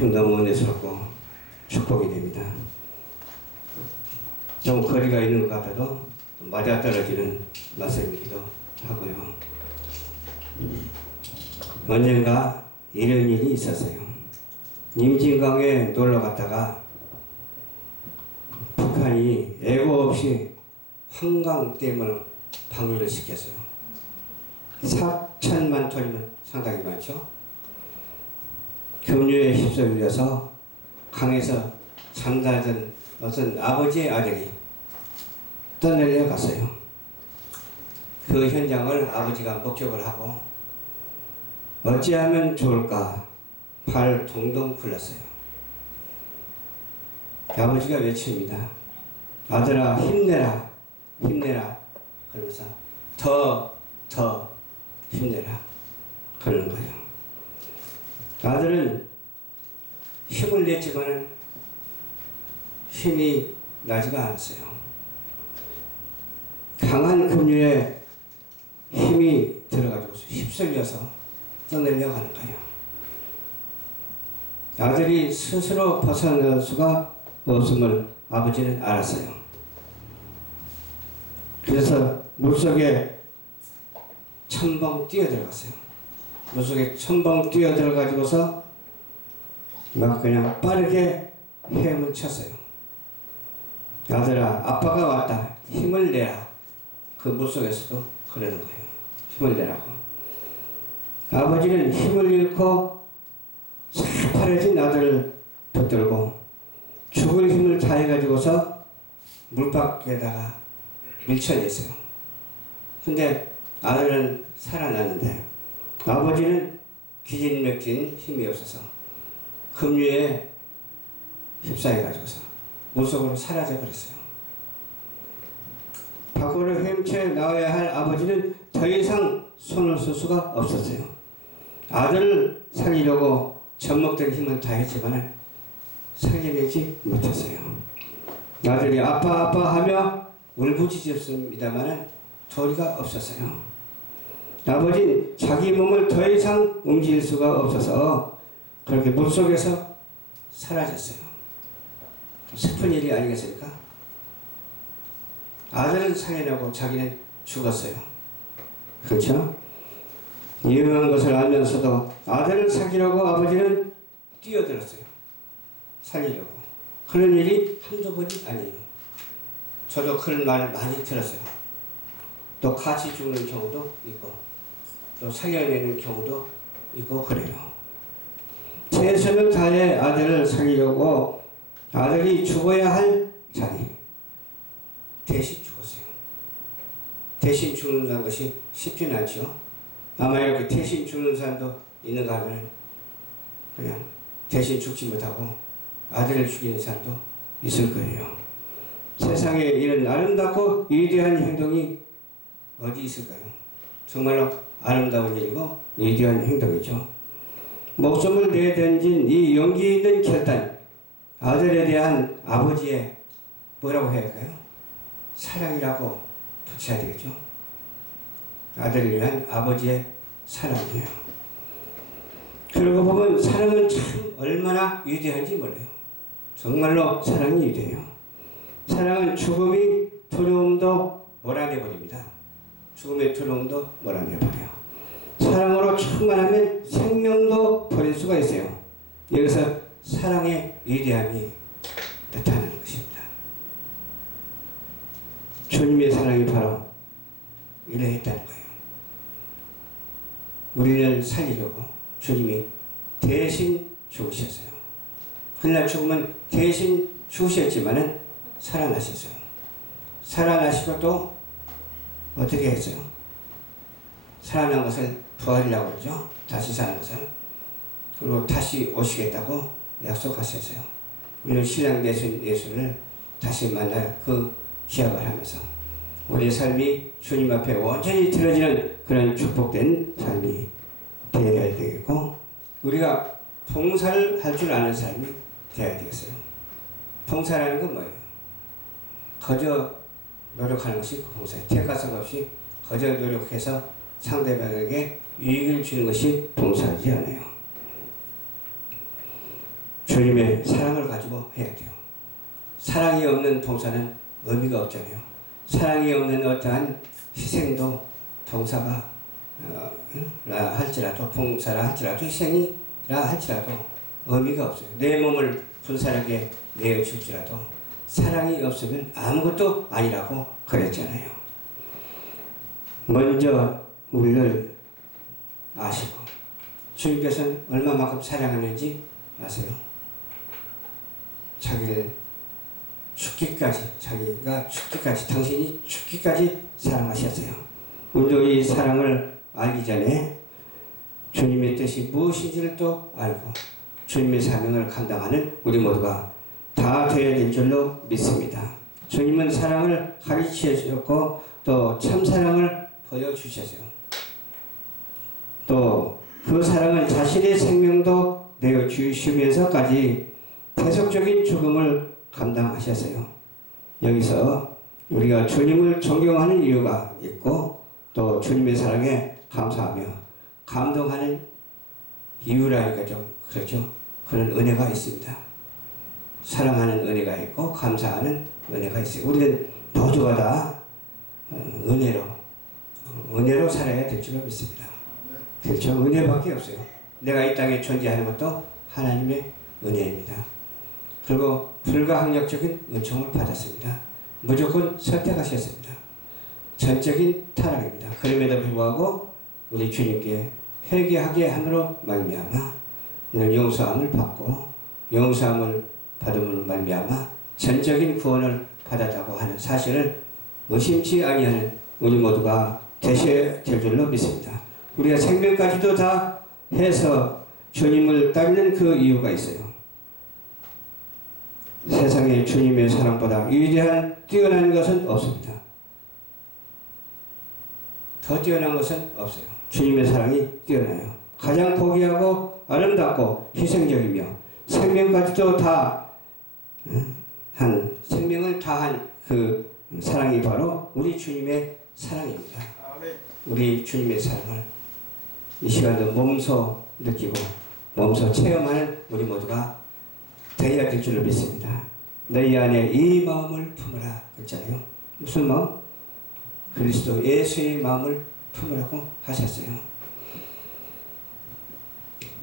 참 너무 은혜스럽고 축복이 됩니다. 좀 거리가 있는 것 같아도 맞아떨어지는 말씀이기도 하고요. 언젠가 이런 일이 있었어요. 임진강에 놀러 갔다가 북한이 예고 없이 한강댐을 방류를 시켰어요. 4천만 톤이면 상당히 많죠. 급류에 휩쓸려서 강에서 잠자던 어떤 아버지의 아들이 떠내려 갔어요. 그 현장을 아버지가 목격을 하고 어찌하면 좋을까 발 동동 굴렀어요. 아버지가 외칩니다. 아들아 힘내라 힘내라 그러면서 더 힘내라 그러는 거예요. 아들은 힘을 냈지만 힘이 나지가 않았어요. 강한 급류에 힘이 들어가지고 휩쓸려서 떠내려가는 거예요. 아들이 스스로 벗어날 수가 없음을 아버지는 알았어요. 그래서 물속에 첨벙 뛰어들어갔어요. 물속에 첨벙 뛰어들어가지고서 막 그냥 빠르게 헤엄을 쳤어요. 아들아 아빠가 왔다 힘을 내라. 그 물속에서도 그러는 거예요. 힘을 내라고. 아버지는 힘을 잃고 새파래진 아들을 붙들고 죽을 힘을 다해가지고서 물밖에다가 밀쳐냈어요. 근데 아들은 살아났는데 아버지는 기진맥진 힘이 없어서 급류에 휩싸여가지고서 물속으로 사라져버렸어요. 밖으로 헤엄쳐 나와야 할 아버지는 더 이상 손을 쓸 수가 없었어요. 아들을 살리려고 젖먹던 힘을 다했지만 살려내지 못했어요. 아들이 아빠 아빠 하며 울부짖었습니다만 도리가 없었어요. 아버지는 자기 몸을 더 이상 움직일 수가 없어서 그렇게 물속에서 사라졌어요. 슬픈 일이 아니겠습니까? 아들은 살려내고 자기는 죽었어요. 그렇죠? 유명한 것을 알면서도 아들을 살리려고 아버지는 뛰어들었어요. 살리려고. 그런 일이 한두 번이 아니에요. 저도 그런 말을 많이 들었어요. 또 같이 죽는 경우도 있고 또 살려내는 경우도 있고 그래요. 최선을 다해 아들을 살리려고 아들이 죽어야 할 자리 대신 죽었어요. 대신 죽는다는 것이 쉽지는 않죠. 아마 이렇게 대신 죽는 사람도 있는가 하면 그냥 대신 죽지 못하고 아들을 죽이는 사람도 있을 거예요. 세상에 이런 아름답고 위대한 행동이 어디 있을까요? 정말로 아름다운 일이고 위대한 행동이죠. 목숨을 내던진 이 용기 있는 결단, 아들에 대한 아버지의 뭐라고 해야 할까요? 사랑이라고 붙여야 되겠죠. 아들을 위한 아버지의 사랑이에요. 그러고 보면 사랑은 참 얼마나 위대한지 몰라요. 정말로 사랑이 위대해요. 사랑은 죽음이 두려움도 몰아내버립니다. 죽음의 두려움도 몰아내버려요. 사랑으로 충만하면 생명도 버릴 수가 있어요. 여기서 사랑의 위대함이 나타나는 것입니다. 주님의 사랑이 바로 이러했다는 거예요. 우리를 살리려고 주님이 대신 죽으셨어요. 그날 죽으면 대신 죽으셨지만은 살아나셨어요. 살아나시고 또 어떻게 했어요? 살아난 것을 부활이라고 그러죠. 다시 사는 것을. 그리고 다시 오시겠다고 약속하셨어요. 우리는 신랑 예수를 다시 만날 그 기약을 하면서 우리의 삶이 주님 앞에 온전히 드려지는 그런 축복된 삶이 되어야 되겠고 우리가 봉사를 할 줄 아는 삶이 되어야 되겠어요. 봉사라는 건 뭐예요? 거저 노력하는 것이 봉사예요. 대가성 없이 거저 노력해서 상대방에게 유익을 주는 것이 봉사하지 않아요. 주님의 사랑을 가지고 해야 돼요. 사랑이 없는 봉사는 의미가 없잖아요. 사랑이 없는 어떠한 희생도 봉사가 할지라도, 봉사라 할지라도, 희생이라 할지라도 의미가 없어요. 내 몸을 분산하게 내어줄지라도 사랑이 없으면 아무것도 아니라고 그랬잖아요. 먼저 우리를 아시고 주님께서는 얼마만큼 사랑하는지 아세요? 자기를 죽기까지, 자기가 죽기까지, 당신이 죽기까지 사랑하셨어요. 우리도 이 사랑을 알기 전에 주님의 뜻이 무엇인지를 또 알고 주님의 사명을 감당하는 우리 모두가 다 되어야 될 줄로 믿습니다. 주님은 사랑을 가르쳐 주셨고 또 참사랑을 보여주셨어요. 또 그 사랑은 자신의 생명도 내어주시면서까지 대속적인 죽음을 감당하셨어요. 여기서 우리가 주님을 존경하는 이유가 있고 또 주님의 사랑에 감사하며 감동하는 이유라니까 좀 그렇죠. 그런 은혜가 있습니다. 사랑하는 은혜가 있고 감사하는 은혜가 있어요. 우리는 모두가 다 은혜로 살아야 될 줄로 믿습니다. 그렇죠. 은혜밖에 없어요. 내가 이 땅에 존재하는 것도 하나님의 은혜입니다. 그리고 불가항력적인 은총을 받았습니다. 무조건 선택하셨습니다. 전적인 타락입니다. 그럼에도 불구하고 우리 주님께 회개하게 함으로 말미암아 용서함을 받고 용서함을 받음으로 말미암아 전적인 구원을 받았다고 하는 사실을 의심치 아니하는 우리 모두가 되셔야 될 줄로 믿습니다. 우리가 생명까지도 다 해서 주님을 따르는 그 이유가 있어요. 세상에 주님의 사랑보다 위대한 뛰어난 것은 없습니다. 더 뛰어난 것은 없어요. 주님의 사랑이 뛰어나요. 가장 고귀하고 아름답고 희생적이며 생명까지도 생명을 다한 그 사랑이 바로 우리 주님의 사랑입니다. 우리 주님의 사랑을 이 시간도 몸소 느끼고 몸소 체험하는 우리 모두가 되어야 될 줄로 믿습니다. 너희 안에 이 마음을 품으라 그랬잖아요. 무슨 마음? 그리스도 예수의 마음을 품으라고 하셨어요.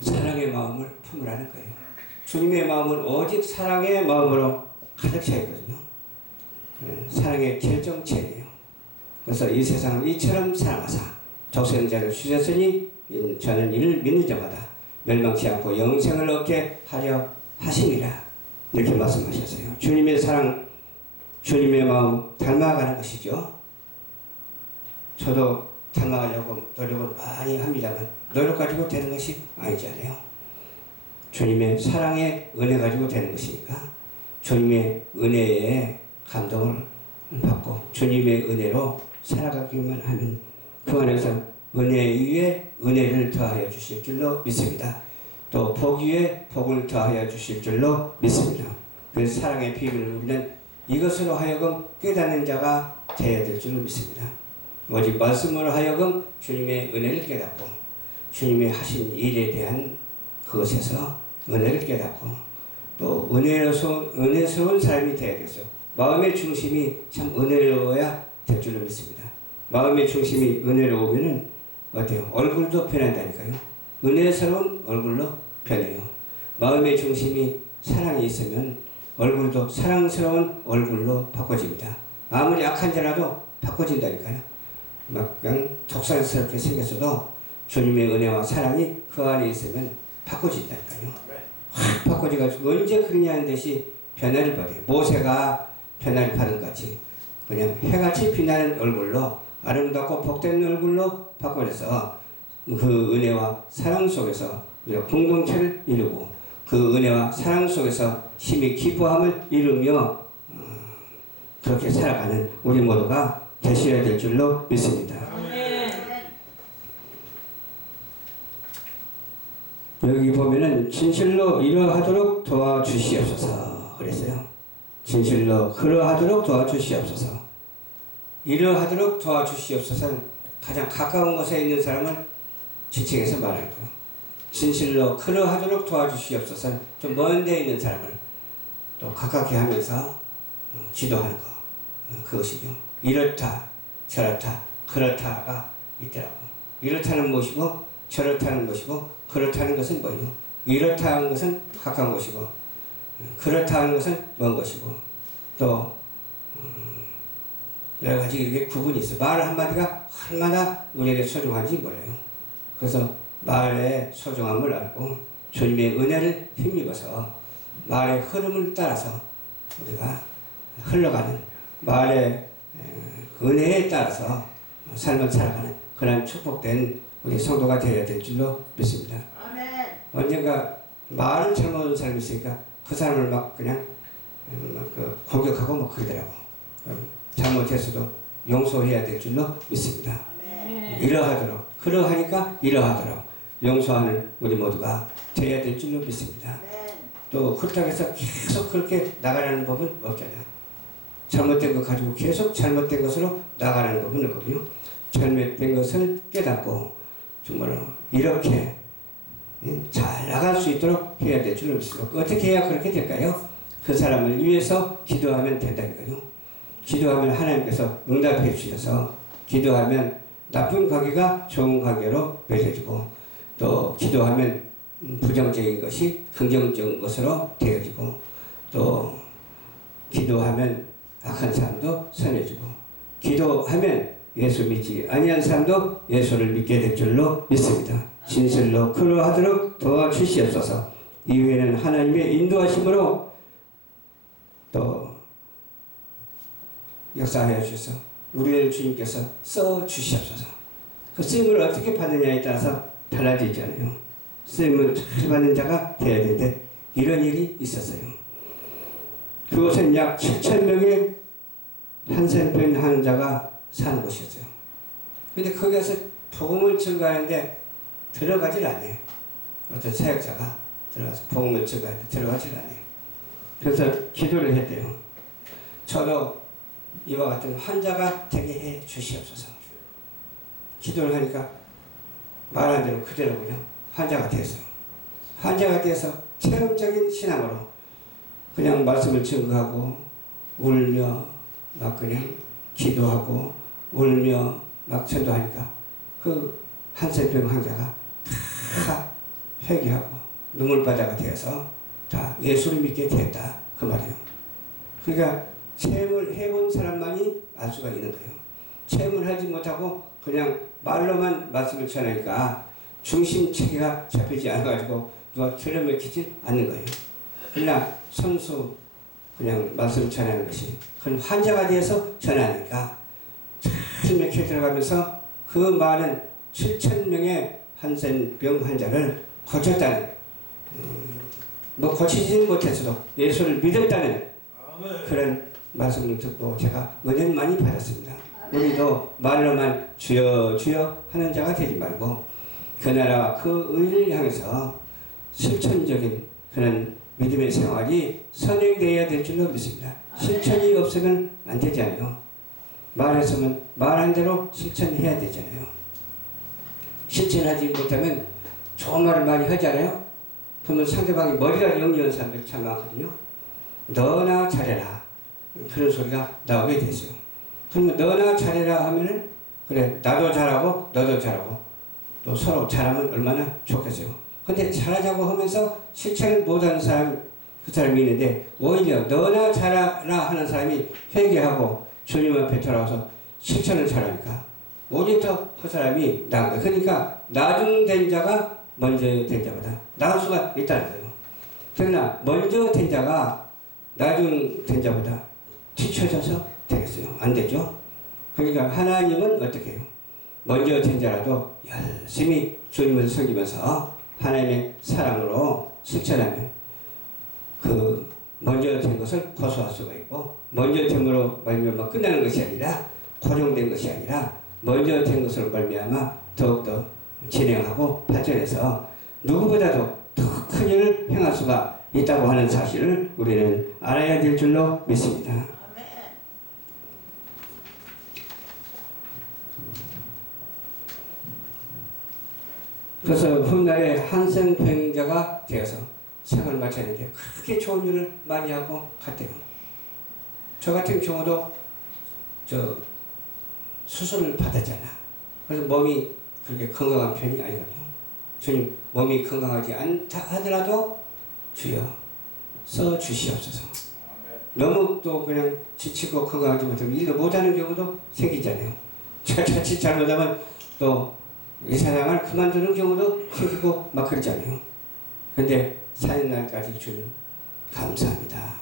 사랑의 마음을 품으라는 거예요. 주님의 마음은 오직 사랑의 마음으로 가득 차 있거든요. 사랑의 결정체예요. 그래서 이 세상을 이처럼 사랑하사 독생자를 주셨으니 저는 이를 믿는 자마다 멸망치 않고 영생을 얻게 하려 하심이라 이렇게 말씀하셨어요. 주님의 사랑, 주님의 마음 닮아가는 것이죠. 저도 닮아가려고 노력을 많이 합니다만 노력 가지고 되는 것이 아니잖아요. 주님의 사랑의 은혜 가지고 되는 것이니까 주님의 은혜에 감동을 받고 주님의 은혜로 살아가기만 하면 그 안에서 은혜 위에 은혜를 더하여 주실 줄로 믿습니다. 또 복 위에 복을 더하여 주실 줄로 믿습니다. 그 사랑의 비밀을 우리는 이것으로 하여금 깨닫는 자가 되어야 될 줄로 믿습니다. 오직 말씀으로 하여금 주님의 은혜를 깨닫고 주님의 하신 일에 대한 그것에서 은혜를 깨닫고 또 은혜스러운 사람이 되어야겠죠. 마음의 중심이 참 은혜로워야 될 줄로 믿습니다. 마음의 중심이 은혜로우면은 어때요? 얼굴도 변한다니까요. 은혜스러운 얼굴로 변해요. 마음의 중심이 사랑이 있으면 얼굴도 사랑스러운 얼굴로 바꿔집니다. 아무리 악한 자라도 바꿔진다니까요. 막 그냥 독살스럽게 생겼어도 주님의 은혜와 사랑이 그 안에 있으면 바꿔진다니까요. 확 바꿔져가지고 언제 그러냐 하는 듯이 변화를 받아요. 모세가 변화를 받은 같이 그냥 해같이 빛나는 얼굴로 아름답고 복된 얼굴로 바꿔져서 그 은혜와 사랑 속에서 우리가 공동체를 이루고 그 은혜와 사랑 속에서 힘이 기뻐함을 이루며 그렇게 살아가는 우리 모두가 되셔야 될 줄로 믿습니다. 여기 보면은 진실로 이러하도록 도와주시옵소서 그랬어요. 진실로 그러하도록 도와주시옵소서. 이러하도록 도와주시옵소서는 가장 가까운 곳에 있는 사람을 지칭해서 말할 거예요. 진실로 그러하도록 도와주시옵소서. 좀 먼 데 있는 사람을 또 가깝게 하면서 기도하는 거, 그것이죠. 이렇다 저렇다 그렇다가 있더라고. 이렇다는 무엇이고 저렇다는 것이고, 그렇다는 것은 뭐예요? 이렇다는 것은 가까운 것이고, 그렇다는 것은 먼 것이고, 또 여러 가지 이렇게 구분이 있어. 말 한마디가 얼마나 우리에게 소중한지 몰라요. 그래서 말의 소중함을 알고 주님의 은혜를 힘입어서 말의 흐름을 따라서 우리가 흘러가는, 말의 은혜에 따라서 삶을 살아가는 그런 축복된 우리 성도가 되어야 될 줄로 믿습니다. 아멘. 언젠가 말을 잘못한 사람이 있으니까 그 사람을 막 그냥 공격하고 막 그러더라고. 잘못했어도 용서해야 될 줄로 믿습니다. 아멘. 이러하도록, 그러하니까 이러하도록 용서하는 우리 모두가 되어야 될 줄로 믿습니다. 아멘. 또 그렇다고 해서 계속 그렇게 나가라는 법은 없잖아요. 잘못된 것 가지고 계속 잘못된 것으로 나가라는 법은 없거든요. 잘못된 것을 깨닫고 정말로 이렇게 잘 나갈 수 있도록 해야 될 줄로 믿습니다. 어떻게 해야 그렇게 될까요? 그 사람을 위해서 기도하면 된다니까요. 기도하면 하나님께서 응답해 주셔서, 기도하면 나쁜 관계가 좋은 관계로 맺어지고, 또 기도하면 부정적인 것이 긍정적인 것으로 되어지고, 또 기도하면 악한 사람도 선해지고, 기도하면 예수 믿지 아니한 사람도 예수를 믿게 될 줄로 믿습니다. 진실로 그러하도록 도와주시옵소서. 이후에는 하나님의 인도하심으로 또 역사하여 주셔서 우리의 주님께서 써주시옵소서. 그 쓰임을 어떻게 받느냐에 따라서 달라지잖아요. 쓰임을 잘 받는 자가 되어야 되는데 이런 일이 있었어요. 그곳은 약 7,000명의 한센병 환자가 사는 곳이었어요. 근데 거기에서 복음을 증거하는데 들어가질 않아요. 어떤 사역자가 들어가서 복음을 증거하는데 들어가질 않아요. 그래서 기도를 했대요. 저도 이와 같은 환자가 되게 해 주시옵소서. 기도를 하니까 말한 대로 그대로 그냥 환자가 됐어요. 환자가 돼서 체험적인 신앙으로 그냥 말씀을 증거하고 울며 막 그냥 기도하고 울며 막 전도하니까 그 한센병 환자가 다 회개하고 눈물바다가 되어서 다 예수를 믿게 됐다, 그 말이에요. 그러니까 체험을 해본 사람만이 알 수가 있는 거예요. 체험을 하지 못하고 그냥 말로만 말씀을 전하니까 중심 체계가 잡히지 않아가지고 누가 들여먹히지 않는 거예요. 그러나 선수 그냥 말씀을 전하는 것이, 그런 환자가 되어서 전하니까 잘 맥혀 들어가면서 그 많은 7,000명의 한센병 환자를 고쳤다는, 뭐 고치지 못했어도 예수를 믿었다는 그런 말씀을 듣고 제가 은혜를 많이 받았습니다. 우리도 말로만 주여 주여 하는 자가 되지 말고 그 나라와 그 의를 향해서 실천적인 그런 믿음의 생활이 선행되어야 될 줄로 믿습니다. 실천이 없으면 안 되잖아요. 말했으면 말한 대로 실천해야 되잖아요. 실천하지 못하면 좋은 말을 많이 하잖아요. 그러면 상대방이 머리가 영리한 사람들이 참 많거든요. 너나 잘해라, 그런 소리가 나오게 되죠. 그러면 너나 잘해라 하면은 그래 나도 잘하고 너도 잘하고 또 서로 잘하면 얼마나 좋겠어요. 근데 잘하자고 하면서 실천을 못하는 사람, 그 사람이 있는데 오히려 너나 잘하라 하는 사람이 회개하고 주님 앞에 돌아와서 실천을 잘하니까 오히려 더 그 사람이 나은 거예요. 그러니까 나중된 자가 먼저 된 자보다 나을 수가 있다는 거예요. 그러나 먼저 된 자가 나중된 자보다 뒤처져서 되겠어요? 안 되죠? 그러니까 하나님은 어떻게 해요? 먼저 된 자라도 열심히 주님을 섬기면서 하나님의 사랑으로 실천하면 그 먼저 된 것을 고소할 수가 있고, 먼저 됨으로 말미암아 끝나는 것이 아니라, 고정된 것이 아니라 먼저 된 것으로 말미암아 더욱더 진행하고 발전해서 누구보다도 더 큰 일을 행할 수가 있다고 하는 사실을 우리는 알아야 될 줄로 믿습니다. 그래서 훗날에 한생병자가 되어서 생을 마쳤는데 그렇게 좋은 일을 많이 하고 갔대요. 저 같은 경우도 수술을 받았잖아. 그래서 몸이 그렇게 건강한 편이 아니거든요. 주님, 몸이 건강하지 않다 하더라도 주여 써 주시옵소서. 너무 또 그냥 지치고 건강하지 못하면 일도 못하는 경우도 생기잖아요. 자칫 잘못하면 또 의사생활 그만두는 경우도 생기고 막 그러잖아요. 근데 사는 날까지 주님 감사합니다.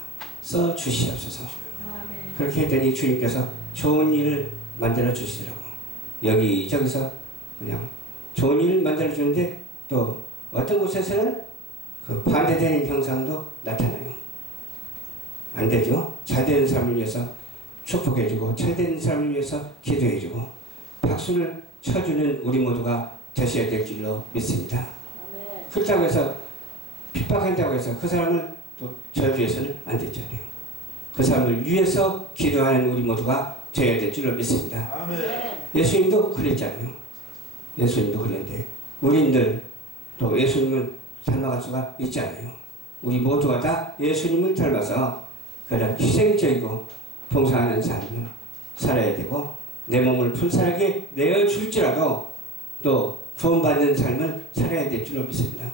써 주시옵소서. 그렇게 했더니 주님께서 좋은 일을 만들어 주시더라고. 여기저기서 그냥 좋은 일을 만들어 주는데 또 어떤 곳에서는 그 반대되는 형상도 나타나요. 안 되죠. 잘 되는 사람을 위해서 축복해주고 잘 되는 사람을 위해서 기도해주고 박수를 쳐주는 우리 모두가 되셔야 될 줄로 믿습니다. 그렇다고 해서 핍박한다고 해서 그 사람을 또 저주해서는 안 되잖아요. 그 사람을 위해서 기도하는 우리 모두가 되어야 될 줄로 믿습니다. 아멘. 예수님도 그랬잖아요. 예수님도 그랬는데 우리들 또 예수님을 닮아갈 수가 있잖아요. 우리 모두가 다 예수님을 닮아서 그런 희생적이고 봉사하는 삶을 살아야 되고 내 몸을 불살하게 내어줄지라도 또 구원받는 삶을 살아야 될 줄로 믿습니다.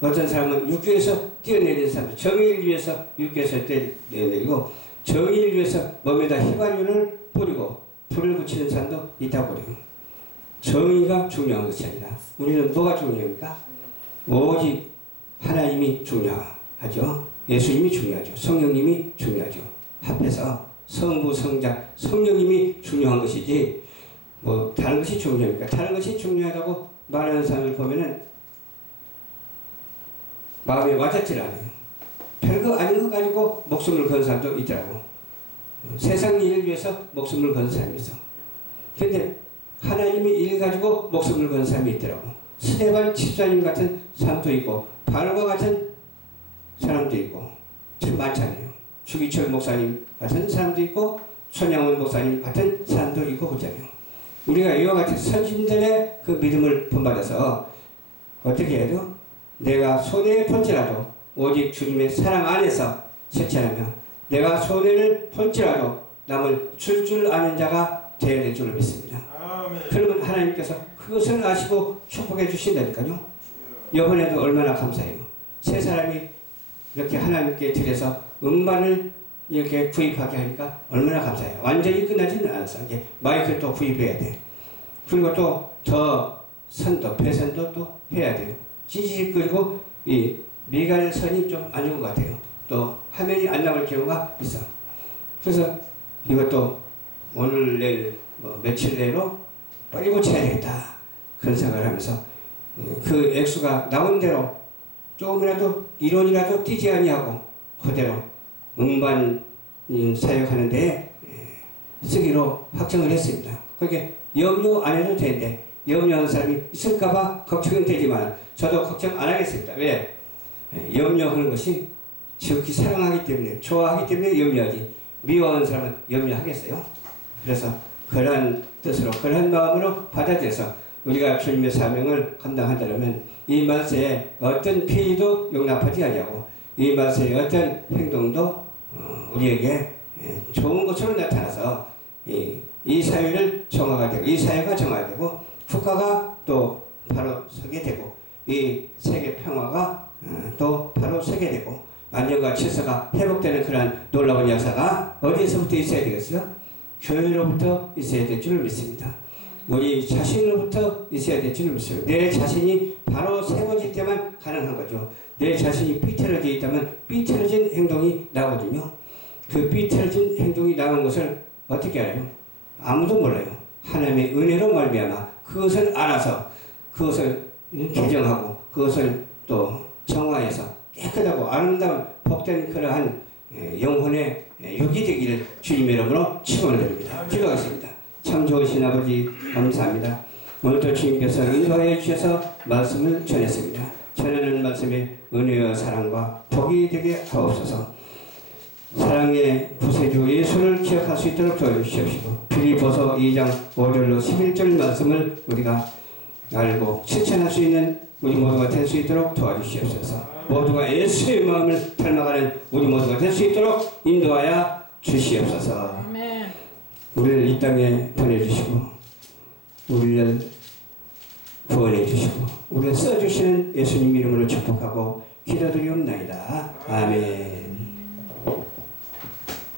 어떤 사람은 육교에서 뛰어내리는 사람도 정의를 위해서 육교에서 뛰어내리고 정의를 위해서 몸에다 휘발유를 뿌리고 불을 붙이는 사람도 있다고 그래요. 정의가 중요한 것이 아니라 우리는 뭐가 중요합니까? 오직 하나님이 중요하죠. 예수님이 중요하죠. 성령님이 중요하죠. 합해서 성부, 성자, 성령님이 중요한 것이지 뭐 다른 것이 중요합니까? 다른 것이 중요하다고 말하는 사람을 보면은 마음에 와닿질 않아요. 별거 아닌 거 가지고 목숨을 건 사람도 있더라고. 세상 일을 위해서 목숨을 건 사람이 있어. 근데 하나님의 일 가지고 목숨을 건 사람이 있더라고. 스데반 집사님 같은 사람도 있고 바울과 같은 사람도 있고 참 많잖아요. 주기철 목사님 같은 사람도 있고 손양원 목사님 같은 사람도 있고 그러잖아요. 우리가 이와 같은 선진들의 그 믿음을 본받아서 어떻게 해도 내가 손해를 볼지라도 오직 주님의 사랑 안에서 실천하며 내가 손해를 볼지라도 남을 줄 아는 자가 되어야 될 줄로 믿습니다. 아멘. 그러면 하나님께서 그것을 아시고 축복해 주신다니까요. 이번에도 얼마나 감사해요. 세 사람이 이렇게 하나님께 드려서 음반을 이렇게 구입하게 하니까 얼마나 감사해요. 완전히 끝나지는 않았어. 이제 마이크를 또 구입해야 돼. 그리고 또 더 선도, 배선도 또 해야 돼요. 지지직거리고 이 미갈선이 좀 안 좋은 것 같아요. 또 화면이 안 나올 경우가 있어. 그래서 이것도 오늘 내일 뭐 며칠 내로 빨리 고쳐야 되겠다. 그런 생각을 하면서 그 액수가 나온 대로 조금이라도 이론이라도 띄지 아니하고 그대로 음반 사역하는 데에 쓰기로 확정을 했습니다. 그렇게 염려 안 해도 되는데 염려하는 사람이 있을까봐 걱정은 되지만 저도 걱정 안 하겠습니다. 왜? 염려하는 것이 지극히 사랑하기 때문에 좋아하기 때문에 염려하지 미워하는 사람은 염려하겠어요? 그래서 그러한 뜻으로 그러한 마음으로 받아들여서 우리가 주님의 사명을 감당한다면 이 말세에 어떤 피해도 용납하지 아니하고 이 말세의 어떤 행동도 우리에게 좋은 것으로 나타나서 이 사회를 정화가 되고 이 사회가 정화가 되고 국가가 또 바로 서게 되고 이 세계 평화가 또 바로 서게 되고 안정과 질서가 회복되는 그러한 놀라운 역사가 어디에서부터 있어야 되겠어요? 교회로부터 있어야 될 줄 믿습니다. 우리 자신으로부터 있어야 될 줄 믿습니다. 내 자신이 바로 세워질 때만 가능한 거죠. 내 자신이 삐뚤어져 있다면 삐뚤어진 행동이 나거든요. 그 삐뚤어진 행동이 나온 것을 어떻게 알아요? 아무도 몰라요. 하나님의 은혜로 말미암아 그것을 알아서 그것을 개정하고 그것을 또 정화해서 깨끗하고 아름다운 복된 그러한 영혼의 육이 되기를 주님의 이름으로 축원을 드립니다. 기도하겠습니다. 참 좋으신 아버지 감사합니다. 오늘도 주님께서 인도하여 주셔서 말씀을 전했습니다. 전하는 말씀에 은혜와 사랑과 복이 되게 하옵소서. 사랑의 구세주 예수를 기억할 수 있도록 도와주시옵시고 빌립보서 2장 5절로 11절 말씀을 우리가 알고 실천할 수 있는 우리 모두가 될 수 있도록 도와주시옵소서. 모두가 예수의 마음을 닮아가는 우리 모두가 될 수 있도록 인도하여 주시옵소서. 아멘. 우리를 이 땅에 보내주시고 우리를 구원해 주시고 우리를 써주시는 예수님 이름으로 축복하고 기도드리옵나이다. 아멘.